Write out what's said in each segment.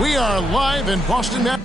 We are live in Boston now.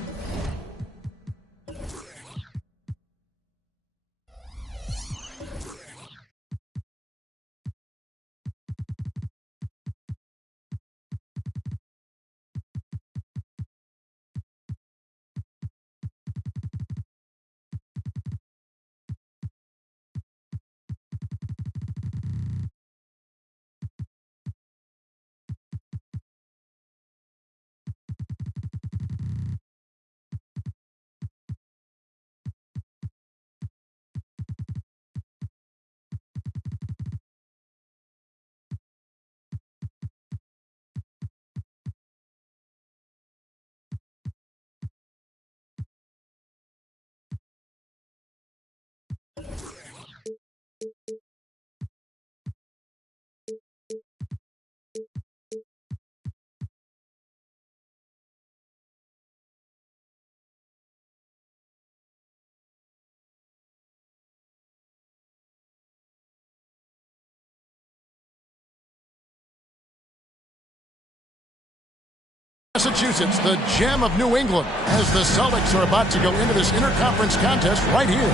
Massachusetts, the gem of New England, as the Celtics are about to go into this interconference contest right here.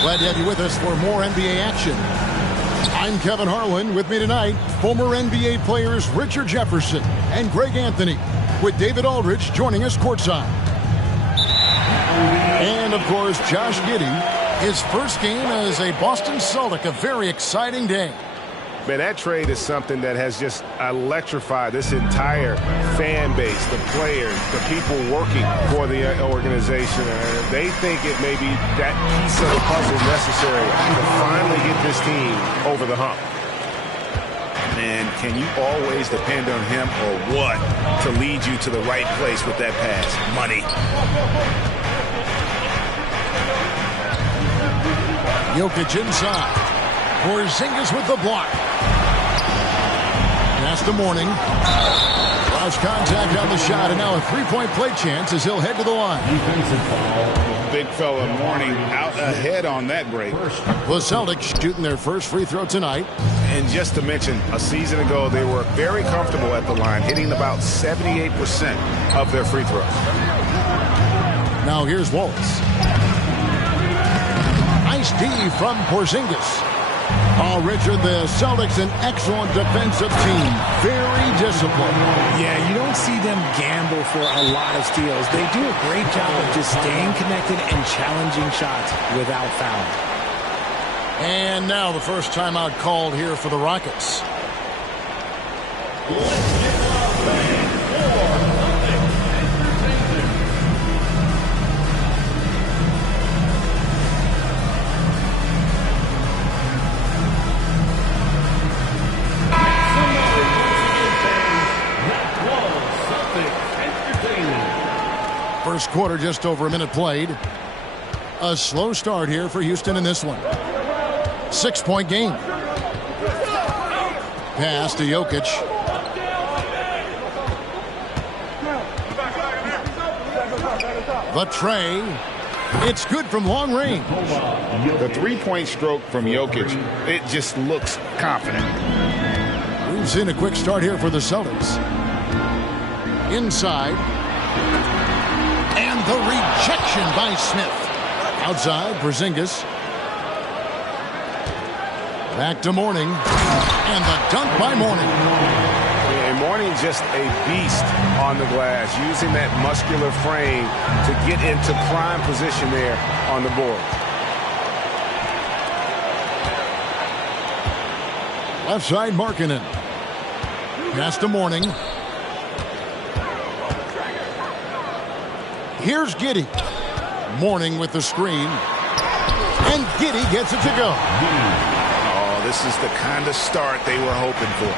Glad to have you with us for more NBA action. I'm Kevin Harlan. With me tonight, former NBA players Richard Jefferson and Greg Anthony, with David Aldridge joining us courtside. And, of course, Josh Giddey, his first game as a Boston Celtic, a very exciting day. Man, that trade is something that has just electrified this entire fan base, the players, the people working for the organization. They think it may be that piece of the puzzle necessary to finally get this team over the hump. Man, can you always depend on him or what to lead you to the right place with that pass? Money. Jokic inside. Porzingis with the block. Pass to Mourning. Lost contact on the shot, and now a three-point play chance as he'll head to the line. Big fella Mourning out ahead on that break. The Celtics shooting their first free throw tonight. And just to mention, a season ago, they were very comfortable at the line, hitting about 78% of their free throws. Now here's Wallace. Nice D from Porzingis. Oh, Richard, the Celtics, an excellent defensive team. Very disciplined. Yeah, you don't see them gamble for a lot of steals. They do a great job of just staying connected and challenging shots without fouling. And now the first timeout called here for the Rockets. First quarter, just over a minute played. A slow start here for Houston in this one. 6-point game. Pass to Jokic. The tray. It's good from long range. The three-point stroke from Jokic, it just looks confident. We've seen a quick start here for the Celtics. Inside. And the rejection by Smith. Outside, Porzingis. Back to Mourning. And the dunk by Mourning. And Mourning just a beast on the glass, using that muscular frame to get into prime position there on the board. Left side, Markkanen. Pass to Mourning. Here's Giddey. Mourning with the screen. And Giddey gets it to go. Oh, this is the kind of start they were hoping for.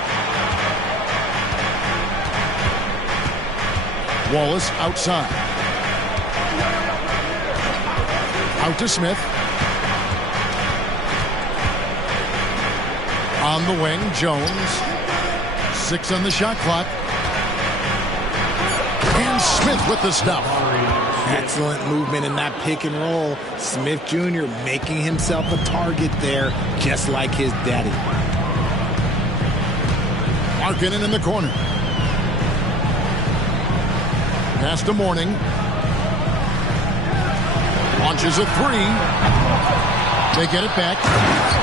Wallace outside. Out to Smith. On the wing, Jones. 6 on the shot clock. And Smith with the stop. Excellent movement in that pick and roll. Smith Jr. making himself a target there, just like his daddy. Markkanen in the corner. Pass to Mourning. Launches a three. They get it back.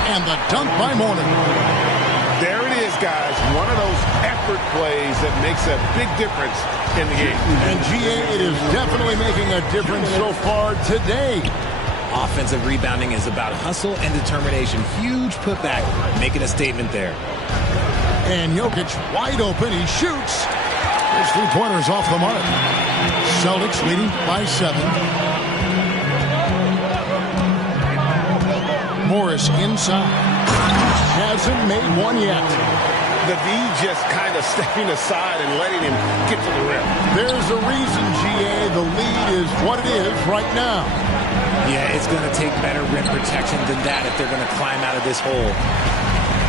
And the dunk by Mourning. There it is, guys. One of those effort plays that makes a big difference in the game. And GA, it is definitely making a difference so far today. Offensive rebounding is about hustle and determination. Huge putback, making a statement there. And Jokic wide open. He shoots. His three-pointer's off the mark. Celtics leading by 7. Morris inside. Hasn't made one yet. The D just kind of stepping aside and letting him get to the rim. There's a reason, GA. The lead is what it is right now. Yeah, it's going to take better rim protection than that if they're going to climb out of this hole.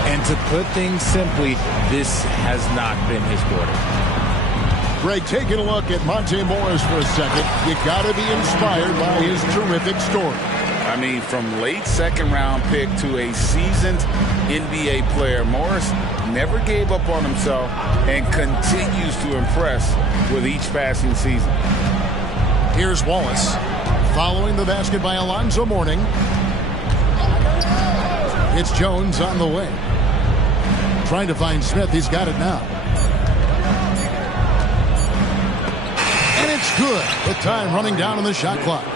And to put things simply, this has not been his quarter. Greg, taking a look at Monte Morris for a second, you got to be inspired by his terrific story. I mean, from late second-round pick to a seasoned NBA player, Morris never gave up on himself and continues to impress with each passing season. Here's Wallace. Following the basket by Alonzo Mourning. It's Jones on the way. Trying to find Smith. He's got it now. And it's good. With time running down on the shot clock.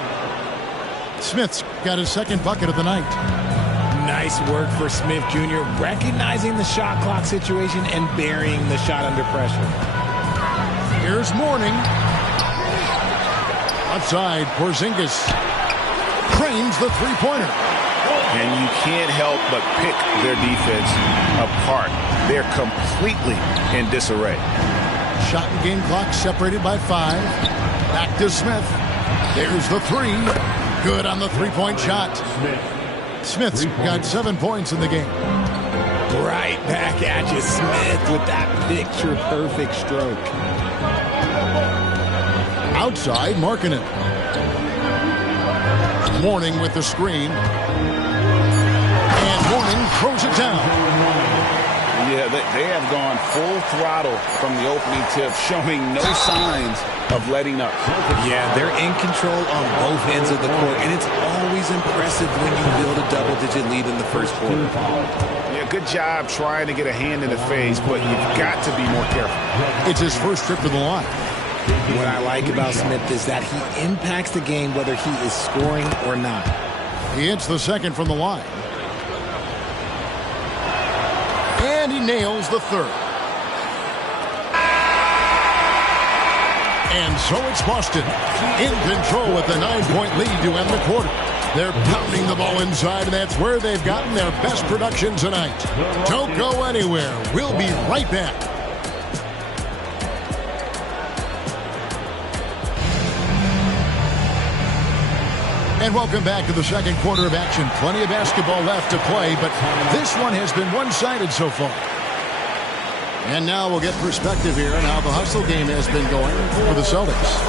Smith's got his second bucket of the night. Nice work for Smith Jr. recognizing the shot clock situation and burying the shot under pressure. Here's Mourning. Outside, Porzingis cranes the three-pointer. And you can't help but pick their defense apart. They're completely in disarray. Shot and game clock separated by 5. Back to Smith. There's the three. Good on the three-point shot. Smith's got 7 points in the game. Right back at you, Smith, with that picture-perfect stroke. Outside, Markkanen. Mourning with the screen. And Mourning throws it down. Yeah, they have gone full throttle from the opening tip, showing no signs of letting up. Yeah, they're in control on both ends of the court, and it's always impressive when you build a double-digit lead in the first quarter. Yeah, good job trying to get a hand in the face, but you've got to be more careful. It's his first trip to the line. What I like about Smith is that he impacts the game whether he is scoring or not. He hits the second from the line. And he nails the third. And so it's Boston in control with the 9-point lead to end the quarter. They're pounding the ball inside, and that's where they've gotten their best production tonight. Don't go anywhere. We'll be right back. And welcome back to the second quarter of action. Plenty of basketball left to play, but this one has been one-sided so far. And now we'll get perspective here on how the hustle game has been going for the Celtics.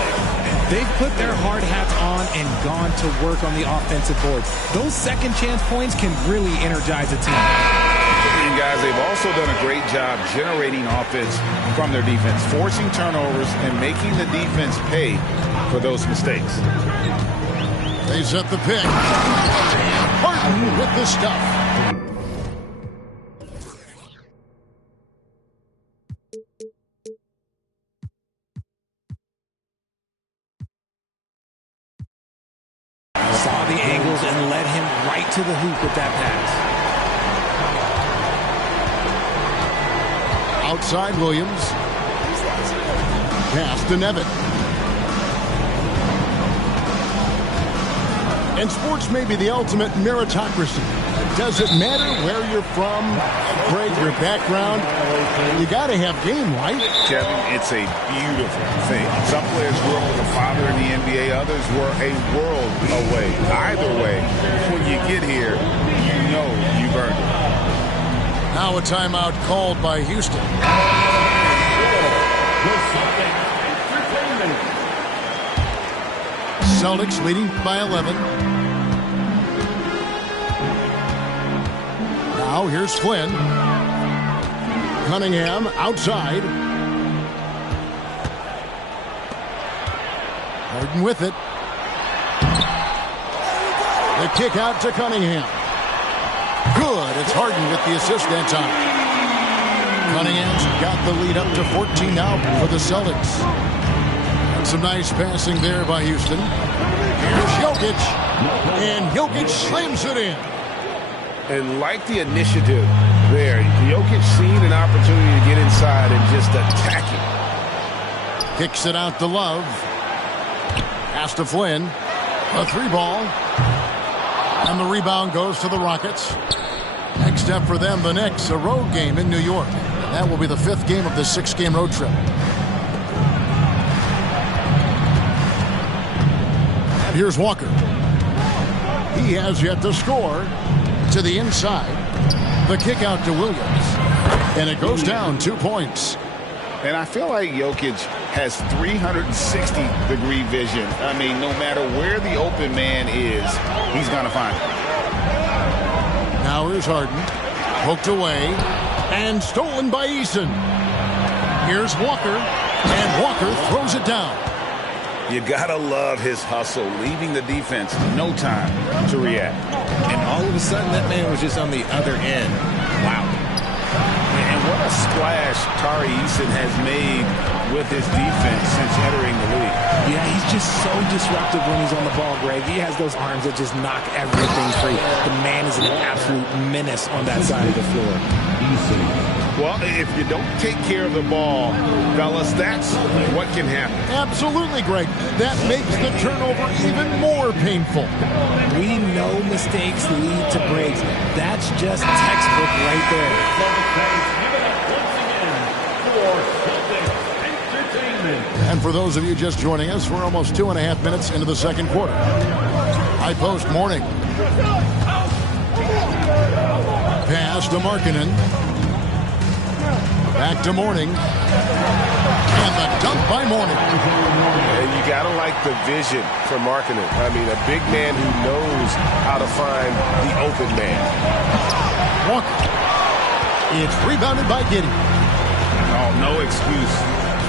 They've put their hard hats on and gone to work on the offensive boards. Those second chance points can really energize a team. And guys, they've also done a great job generating offense from their defense, forcing turnovers and making the defense pay for those mistakes. They set the pick. And Harden with the stuff. Saw the angles and led him right to the hoop with that pass. Outside Williams. Pass to Nevin. And sports may be the ultimate meritocracy. Does it matter where you're from, Greg, your background? You got to have game, right? Kevin, it's a beautiful thing. Some players grew up with a father in the NBA. Others were a world away. Either way, when you get here, you know you've earned it. Now a timeout called by Houston. Celtics leading by 11. Now here's Flynn. Cunningham outside. Harden with it. The kick out to Cunningham. Good. It's Harden with the assist that time. Cunningham's got the lead up to 14 now for the Celtics. And some nice passing there by Houston. Here's Jokic. And Jokic slams it in. And like the initiative there, Jokic seen an opportunity to get inside and just attack it. Kicks it out to Love. Pass to Flynn. A 3-ball. And the rebound goes to the Rockets. Next step for them, the Knicks, a road game in New York. And that will be the 5th game of the 6-game road trip. And here's Walker. He has yet to score. To the inside. The kick out to Williams. And it goes down 2 points. And I feel like Jokic has 360-degree vision. I mean, no matter where the open man is, he's going to find it. Now here's Harden. Poked away. And stolen by Eason. Here's Walker. And Walker throws it down. You got to love his hustle, leaving the defense no time to react. And all of a sudden, that man was just on the other end. Wow. And what a splash Tari Eason has made with his defense since entering the league. Yeah, he's just so disruptive when he's on the ball, Greg. He has those arms that just knock everything free. The man is an absolute menace on that side of the floor. Well, if you don't take care of the ball, fellas, that's what can happen. Absolutely, Greg. That makes the turnover even more painful. We know mistakes lead to breaks. That's just textbook right there. And for those of you just joining us, we're almost 2.5 minutes into the second quarter. High post Morning. Pass to Markkanen. Back to Morning. And the dunk by Morning. And you got to like the vision for Markkanen. I mean, a big man who knows how to find the open man. Walker. It's rebounded by Giddey. Oh, no excuse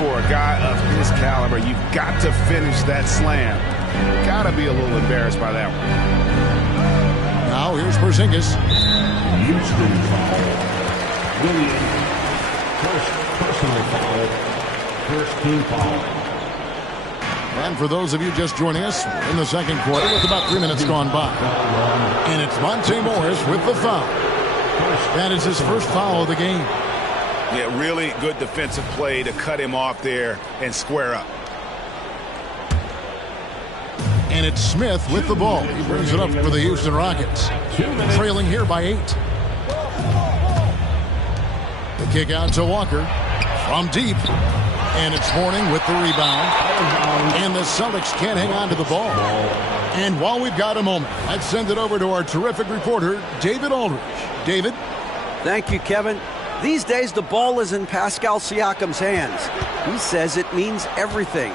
for a guy of his caliber. You've got to finish that slam. Got to be a little embarrassed by that one. Now here's Porzingis. Houston foul. Williams. First personal foul. First team foul. And for those of you just joining us in the second quarter with about 3 minutes gone by. And it's Monte Morris with the foul. That is his first foul of the game. Yeah, really good defensive play to cut him off there and square up. And it's Smith with the ball. He brings it up for the Houston Rockets. Trailing here by 8. The kick out to Walker from deep. And it's Morning with the rebound. And the Celtics can't hang on to the ball. And while we've got a moment, let's send it over to our terrific reporter, David Aldridge. David? Thank you, Kevin. These days, the ball is in Pascal Siakam's hands. He says it means everything.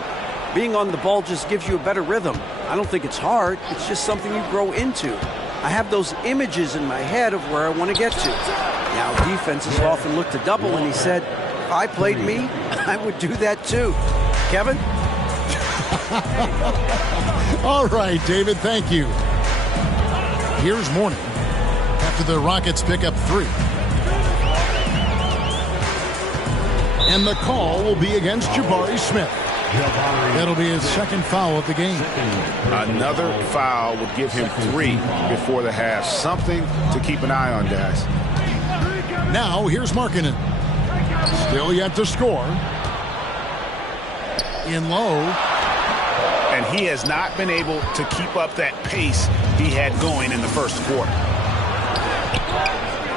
Being on the ball just gives you a better rhythm. I don't think it's hard. It's just something you grow into. I have those images in my head of where I want to get to. Now, defenses often look to double, and he said, if I played me, I would do that too. Kevin? All right, David, thank you. Here's Morning after the Rockets pick up 3. And the call will be against Jabari Smith. That'll be his second foul of the game. Another foul would give him 3 before the half. Something to keep an eye on, guys. Now here's Markkanen. Still yet to score. In low. And he has not been able to keep up that pace he had going in the first quarter.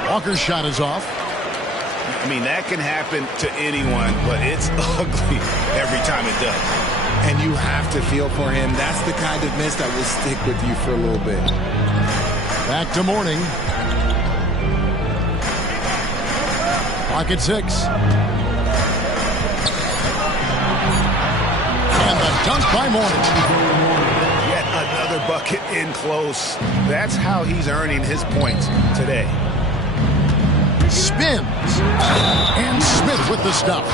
Walker's shot is off. I mean, that can happen to anyone, but it's ugly every time it does. And you have to feel for him. That's the kind of miss that will stick with you for a little bit. Back to Morning. Clock at 6. And the dunk by Morning. Yet another bucket in close. That's how he's earning his points today. Spins. And Smith with the stuff.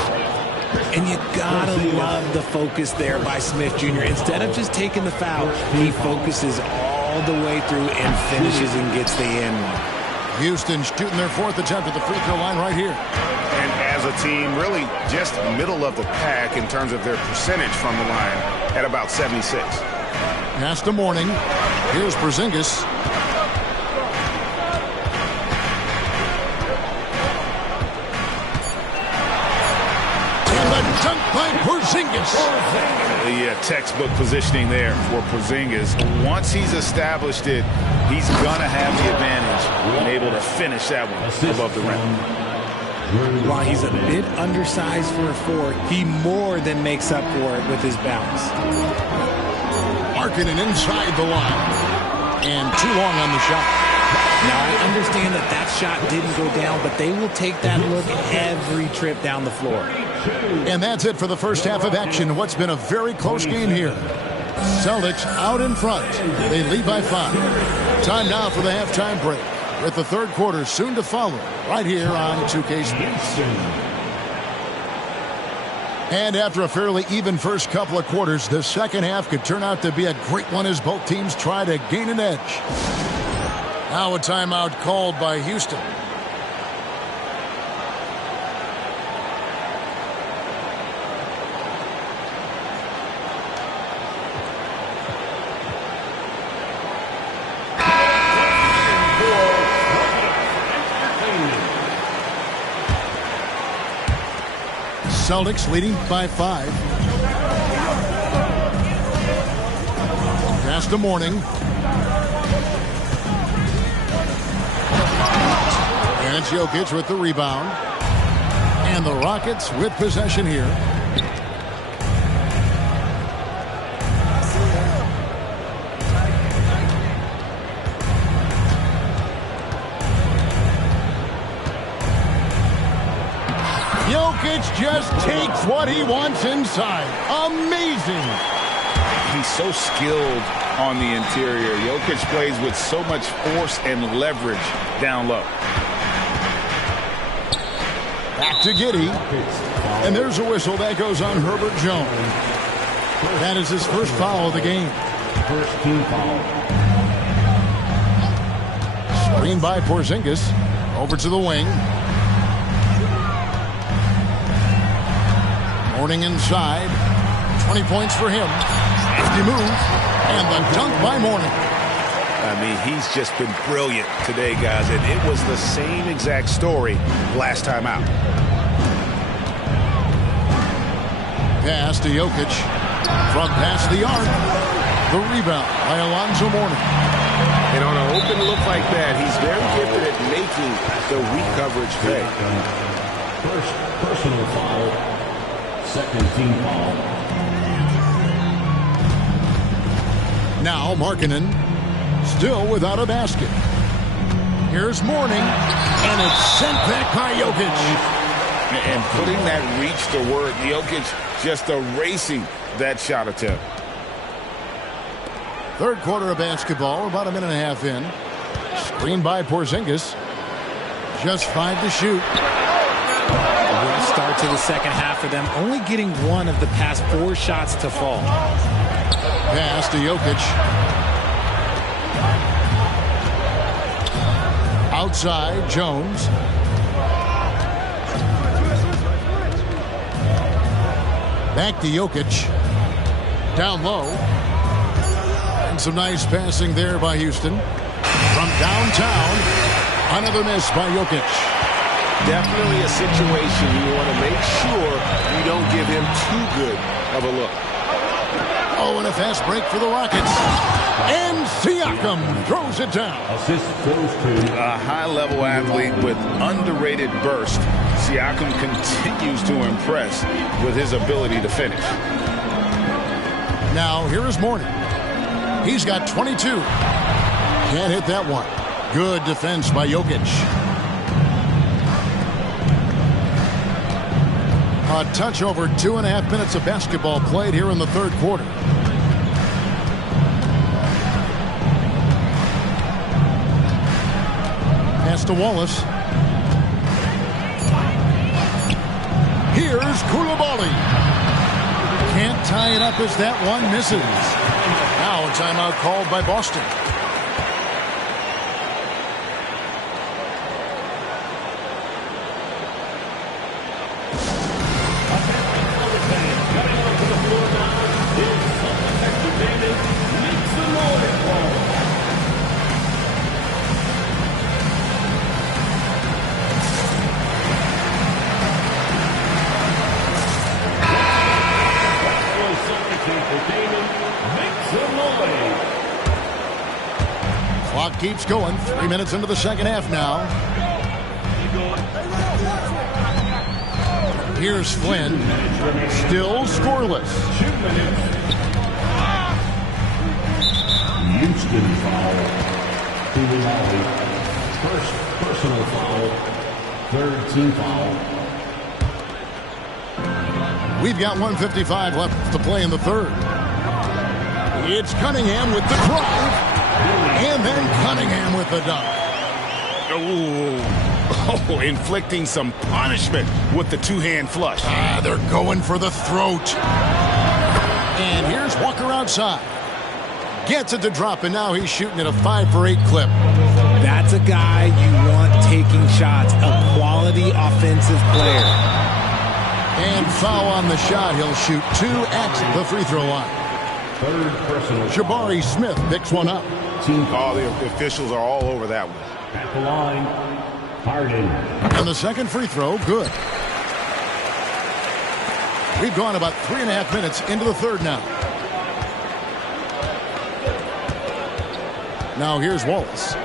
And you gotta love the focus there by Smith Jr. Instead of just taking the foul, he focuses all the way through and finishes and gets the and one. Houston shooting their 4th attempt at the free throw line right here. And as a team, really just middle of the pack in terms of their percentage from the line at about 76. Pass to Mourning. Here's Porzingis. And the dunk by Porzingis. The textbook positioning there for Porzingis. Once he's established it, he's going to have the advantage and able to finish that one above the rim. While he's a bit undersized for a 4, he more than makes up for it with his bounce. Markkanen inside the line. And too long on the shot. Now, I understand that shot didn't go down, but they will take that look every trip down the floor. And that's it for the first half of action. What's been a very close game here. Celtics out in front. They lead by 5. Time now for the halftime break, with the third quarter soon to follow right here on 2K Sports. And after a fairly even first couple of quarters, the second half could turn out to be a great one as both teams try to gain an edge. Now a timeout called by Houston. Celtics leading by 5. Pass to Mourning. And it's Jokic with the rebound. And the Rockets with possession here. Jokic just takes what he wants inside. Amazing. He's so skilled on the interior. Jokic plays with so much force and leverage down low. Back to Giddey. And there's a whistle that goes on Herbert Jones. That is his first foul of the game. First team foul. Screen by Porzingis. Over to the wing. Mourning inside. 20 points for him. Hefty move. And the dunk by Mourning. I mean, he's just been brilliant today, guys. And it was the same exact story last time out. Pass to Jokic. From past the arc. The rebound by Alonzo Mourning. And on an open look like that, he's very gifted at making the weak coverage pay. First personal foul. Second team foul. Now Markkanen still without a basket. Here's Mourning, and it's sent back by Jokic. And putting that reach to work, Jokic just erasing that shot attempt. Third quarter of basketball, about a minute and a half in. Screen by Porzingis. Just 5 to shoot. A rough start to the second half for them, only getting one of the past 4 shots to fall. Pass to Jokic. Outside, Jones. Back to Jokic. Down low. And some nice passing there by Houston. From downtown, another miss by Jokic. Definitely a situation you want to make sure you don't give him too good of a look. Oh, and a fast break for the Rockets. And Siakam throws it down. Assist goes to A high-level athlete with underrated burst. Siakam continues to impress with his ability to finish. Now, here is Mourning. He's got 22. Can't hit that one. Good defense by Jokic. A touch over 2.5 minutes of basketball played here in the third quarter. Pass to Wallace. Here's Koulibaly. Can't tie it up as that one misses. Now a timeout called by Boston. Clock keeps going. 3 minutes into the second half now. Here's Flynn. Still scoreless. Houston foul. Koulibaly. First personal foul. Third team foul. We've got 1:55 left to play in the third. It's Cunningham with the drive. And then Cunningham with the dunk. Oh, inflicting some punishment with the two-hand flush. They're going for the throat. And here's Walker outside. Gets it to drop, and now he's shooting at a 5-for-8 clip. That's a guy you want taking shots, a quality offensive player. And foul on the shot. He'll shoot 2 at the free throw line. Third personal. Jabari Smith picks one up. All the officials are all over that one. At the line, Harden. And the second free throw, good. We've gone about 3.5 minutes into the third now. Now here's Wallace.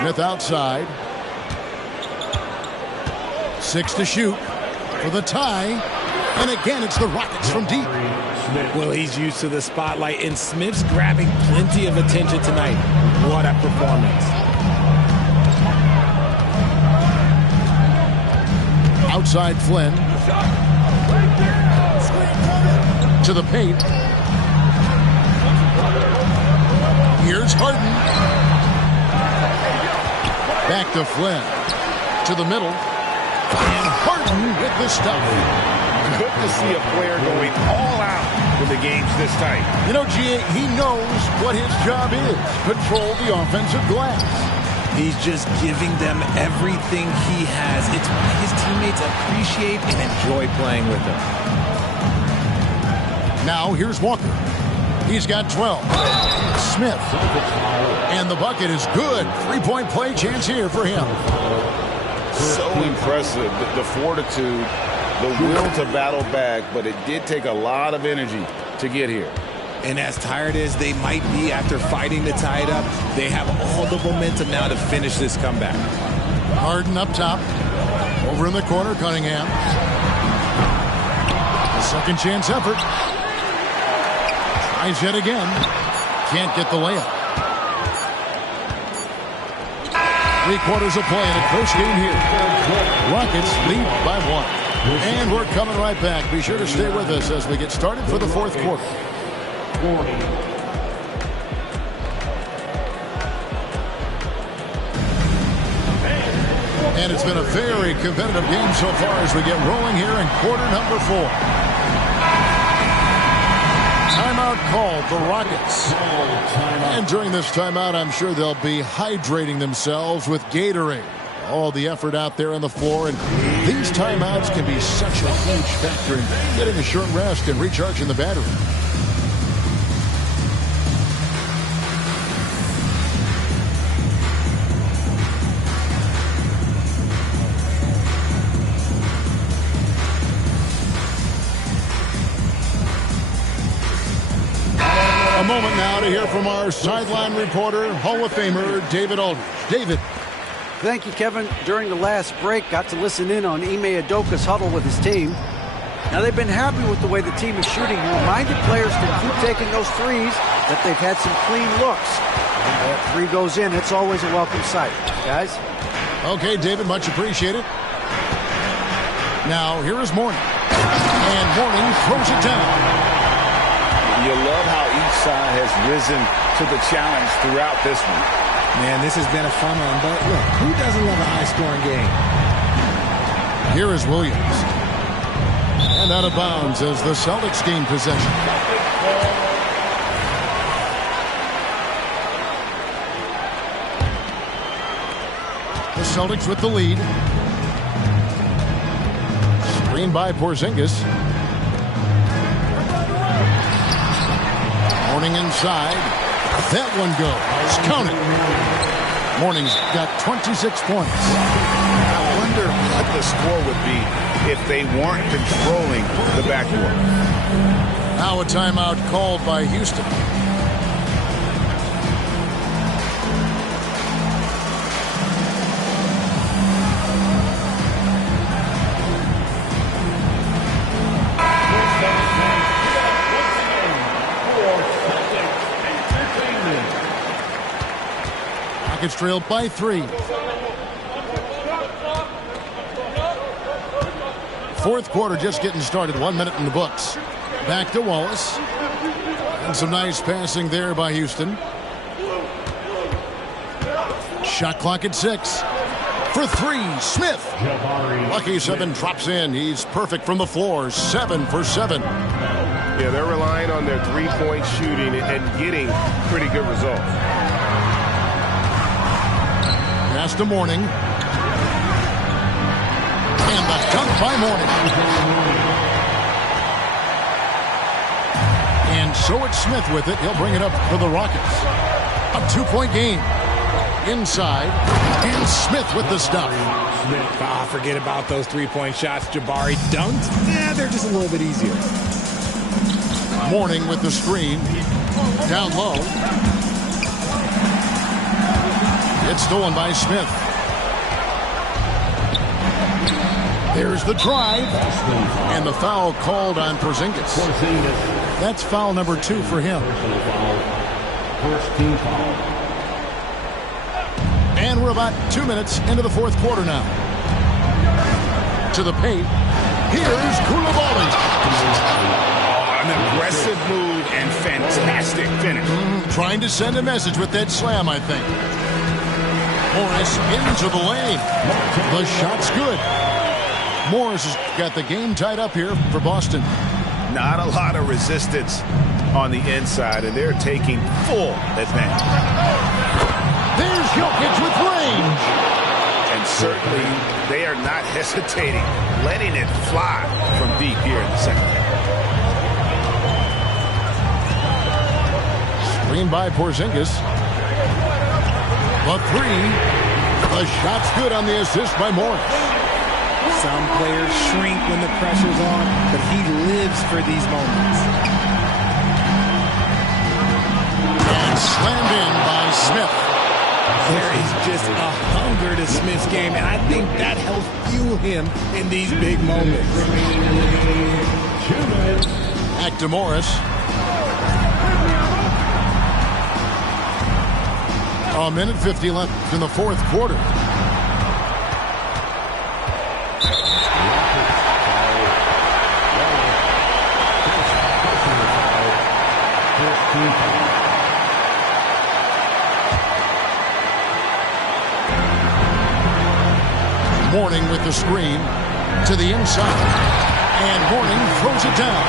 Smith outside. 6 to shoot for the tie. And again, it's the Rockets from deep. Well, he's used to the spotlight, and Smith's grabbing plenty of attention tonight. What a performance. Outside Flynn. To the paint. Here's Harden. Back to Flynn. To the middle. And Harden with the stuff. Good to see a player going all out when the game's this tight. You know, G.A., he knows what his job is. Control the offensive glass. He's just giving them everything he has. It's why his teammates appreciate and enjoy playing with him. Now here's Walker. He's got 12. Smith. And the bucket is good. 3-point play chance here for him. So impressive, the fortitude, the will to battle back, but it did take a lot of energy to get here. And as tired as they might be after fighting to tie it up, they have all the momentum now to finish this comeback. Harden up top. Over in the corner, Cunningham. A second chance effort. Tries yet again. Can't get the layup. 3 quarters of play in a close game here. Rockets lead by 1. And we're coming right back. Be sure to stay with us as we get started for the fourth quarter. And it's been a very competitive game so far as we get rolling here in quarter number 4. Timeout called, the Rockets. And during this timeout, I'm sure they'll be hydrating themselves with Gatorade. All the effort out there on the floor, and these timeouts can be such a huge factor in getting a short rest and recharging the battery. A moment now to hear from our sideline reporter, Hall of Famer David Aldridge. David. Thank you, Kevin. During the last break, got to listen in on Ime Udoka's huddle with his team. Now, they've been happy with the way the team is shooting. He reminded players to keep taking those threes, that they've had some clean looks. When that 3 goes in, it's always a welcome sight. Guys? Okay, David, much appreciated. Now, here is Mourning. And Mourning throws it down. You love how each side has risen to the challenge throughout this one. Man, this has been a fun one, but look, who doesn't love a high-scoring game? Here is Williams. And out of bounds as the Celtics gain possession. The Celtics with the lead. Screen by Porzingis. Mourning inside. That one goes. Count it. Mourning's got 26 points. I wonder what the score would be if they weren't controlling the backcourt. Now a timeout called by Houston. Rockets trail by 3. Fourth quarter just getting started. 1 minute in the books. Back to Wallace. And some nice passing there by Houston. Shot clock at 6. For 3, Smith. Lucky 7 drops in. He's perfect from the floor. 7 for 7. Yeah, they're relying on their three-point shooting and getting pretty good results. Pass to Mourning. And the dunk by Mourning. And so it's Smith with it. He'll bring it up for the Rockets. A 2-point game. Inside. And Smith with the stuff. Forget about those three-point shots. Jabari dunked. Yeah, they're just a little bit easier. Mourning with the screen. Down low. It's stolen by Smith. There's the drive. And the foul called on Porzingis. That's foul number 2 for him. First team foul. And we're about 2 minutes into the fourth quarter now. To the paint. Here's Koulibaly. An aggressive move and fantastic finish. Trying to send a message with that slam, I think. Morris into the lane. The shot's good. Morris has got the game tied up here for Boston. Not a lot of resistance on the inside, and they're taking full advantage. There's Jokic with range. And certainly they are not hesitating, letting it fly from deep here in the second half. Screen by Porzingis. The 3. The shot's good on the assist by Morris. Some players shrink when the pressure's on, but he lives for these moments. And slammed in by Smith. There is just a hunger to Smith's game, and I think that helps fuel him in these big moments. Back to Morris. A minute 50 left in the fourth quarter. Mourning with the screen to the inside. And Mourning throws it down.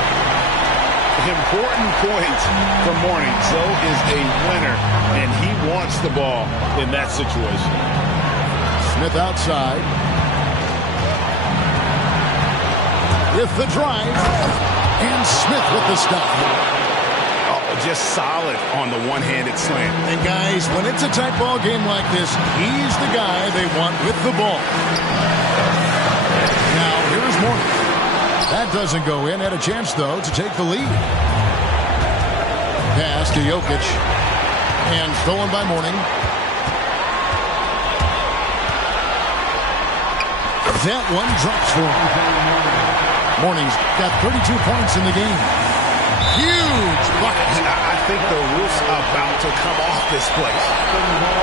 Important point for Mourning. Zoe is a winner, and he wants the ball in that situation. Smith outside. With the drive. And Smith with the stop. Just solid on the one-handed slam. And guys, when it's a tight ball game like this, he's the guy they want with the ball. Now, here's Mourning. That doesn't go in. Had a chance, though, to take the lead. Pass to Jokic. And stolen by Mourning. That one drops for him. Mourning's got 32 points in the game. Huge bucket. I think the roof's about to come off this place.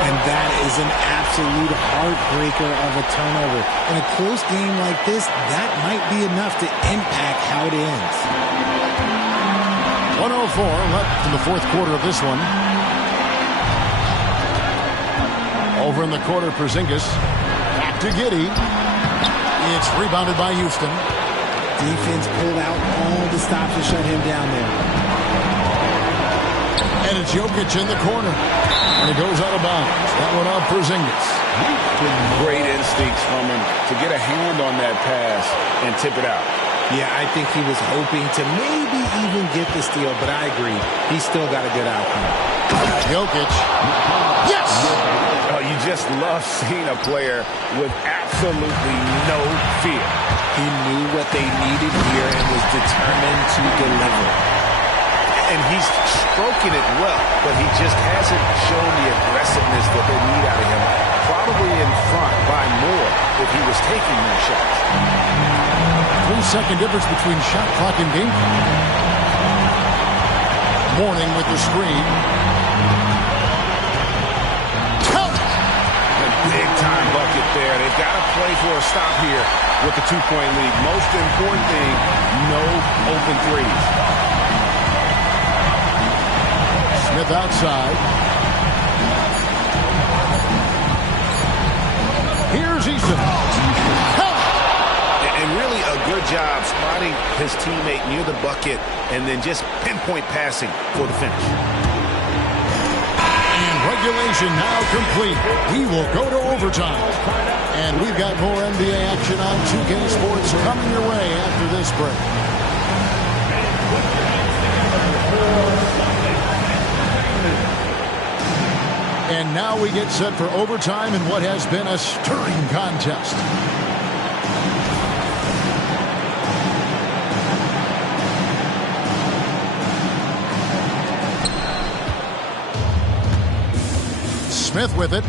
And that is an absolute heartbreaker of a turnover. In a close game like this, that might be enough to impact how it ends. 1:04 left in the fourth quarter of this one. Over in the corner, Porzingis. Back to Giddey. It's rebounded by Houston. Defense pulled out all the stops to shut him down there. And it's Jokic in the corner. And he goes out of bounds. That one off Porzingis. Great instincts from him to get a hand on that pass and tip it out. Yeah, I think he was hoping to maybe even get the steal, but I agree. He still got a good outcome. Jokic. Yes! Oh, you just love seeing a player with absolutely no fear. He knew what they needed here and was determined to deliver. And he's stroking it well, but he just hasn't shown the aggressiveness that they need out of him. Probably in front by more if he was taking more shots. 3-second difference between shot clock and game. Mourning with the screen. Big-time bucket there. They've got to play for a stop here with the 2-point lead. Most important thing, no open threes. Smith outside. Here's Easton. And really a good job spotting his teammate near the bucket and then just pinpoint passing for the finish. Regulation now complete. We will go to overtime. And we've got more NBA action on 2K Sports coming your way after this break. And now we get set for overtime in what has been a stirring contest. Smith with it.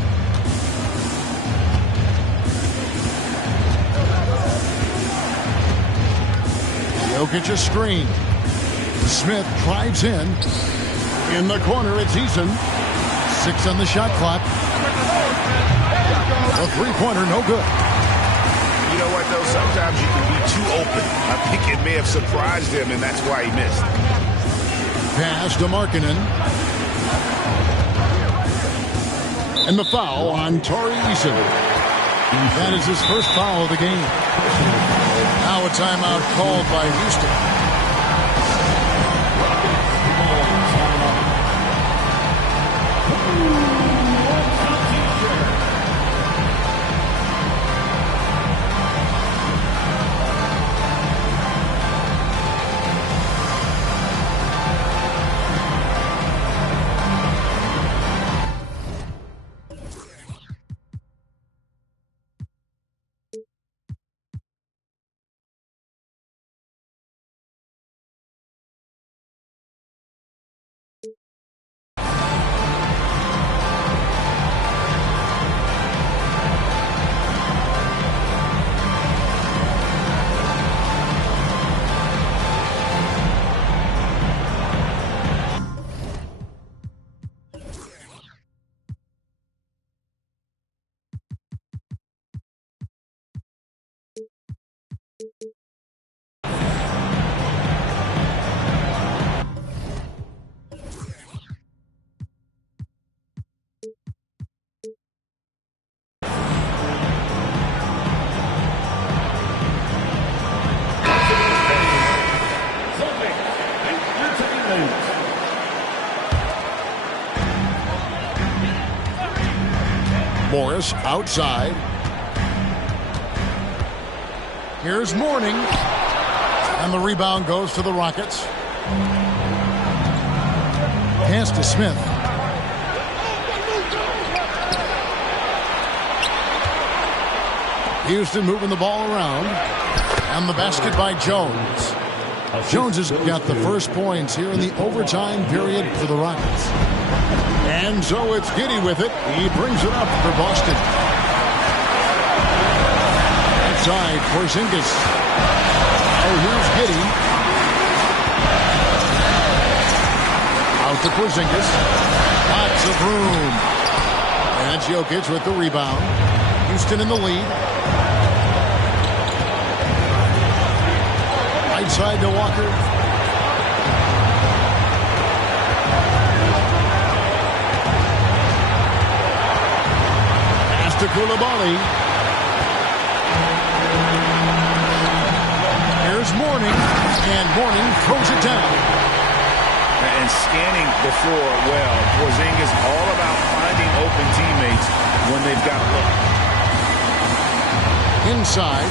Jokic a screen. Smith drives in. In the corner, it's Eason. 6 on the shot clock. A three-pointer, no good. You know what, though? Sometimes you can be too open. I think it may have surprised him, and that's why he missed. Pass to Markkanen. And the foul on Tari Eason. That is his first foul of the game. Now a timeout called by Houston. Morris outside. Here's Mourning. And the rebound goes to the Rockets. Pass to Smith. Houston moving the ball around. And the basket by Jones. Jones has got the first points here in the overtime period for the Rockets. And so it's Giddey with it. He brings it up for Boston. Outside, Porzingis. Oh, here's Giddey. Out to Porzingis. Lots of room. And that's Jokic with the rebound. Houston in the lead. Right side to Walker. to Koulibaly. Here's Mourning, and Mourning throws it down. And scanning the floor well, Porzingis all about finding open teammates when they've got a look. Inside,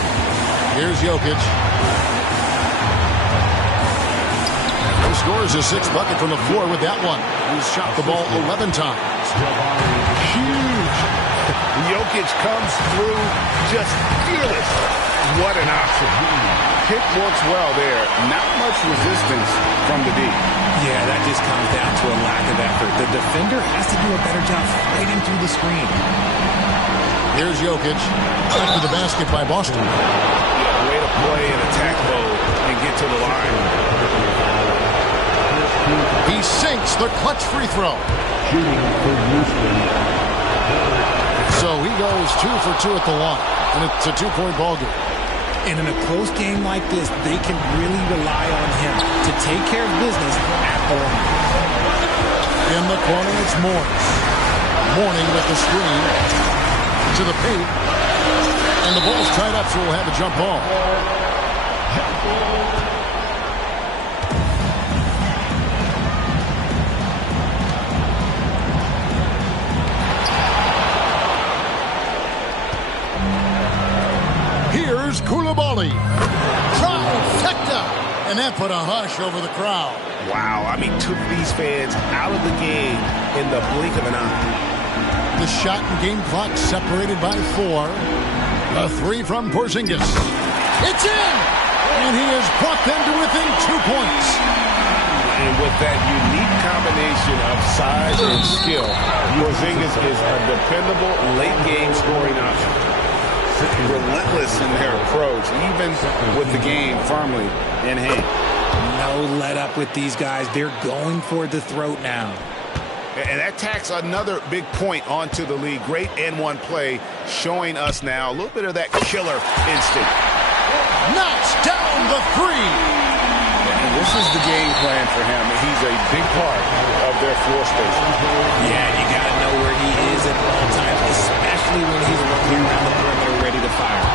here's Jokic. He scores his sixth bucket from the floor with that one. He's shot the ball 11 times. Huge. Jokic comes through just fearless. What an option. Pick works well there. Not much resistance from the D. Yeah, that just comes down to a lack of effort. The defender has to do a better job fighting through the screen. Here's Jokic. Back to the basket by Boston. Yeah, way to play in attack mode and get to the line. He sinks the clutch free throw. Shooting for Houston. So he goes 2 for 2 at the line. And it's a 2-point ball game. And in a close game like this, they can really rely on him to take care of business at the line. In the corner, it's Morris. Mourning with the screen to the paint. And the ball's tied up, so we'll have a jump ball. Here's Koulibaly. Trifecta. And that put a hush over the crowd. Wow, I mean, took these fans out of the game in the blink of an eye. The shot and game clock separated by 4. A 3 from Porzingis. It's in! And he has brought them to within 2 points. And with that unique combination of size and skill, Porzingis is a dependable late-game scoring option. Relentless in their approach, even with the game firmly in hand. No let up with these guys. They're going for the throat now. And that tacks another big point onto the league. Great N1 play showing us now a little bit of that killer instinct. Knocks down the 3. And this is the game plan for him. He's a big part of their floor space. Yeah, you got to know where he is at all times, especially when he's running around the perimeter ready to fire.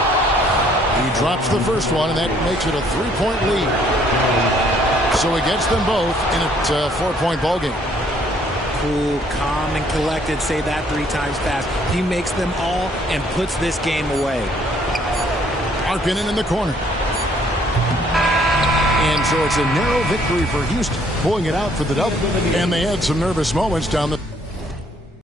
He drops the first one, and that makes it a 3-point lead. So he gets them both in a 4-point ball game. Cool, calm, and collected. Say that 3 times fast. He makes them all and puts this game away. Markkanen in the corner. And so it's a narrow victory for Houston, pulling it out for the double. And they had some nervous moments down the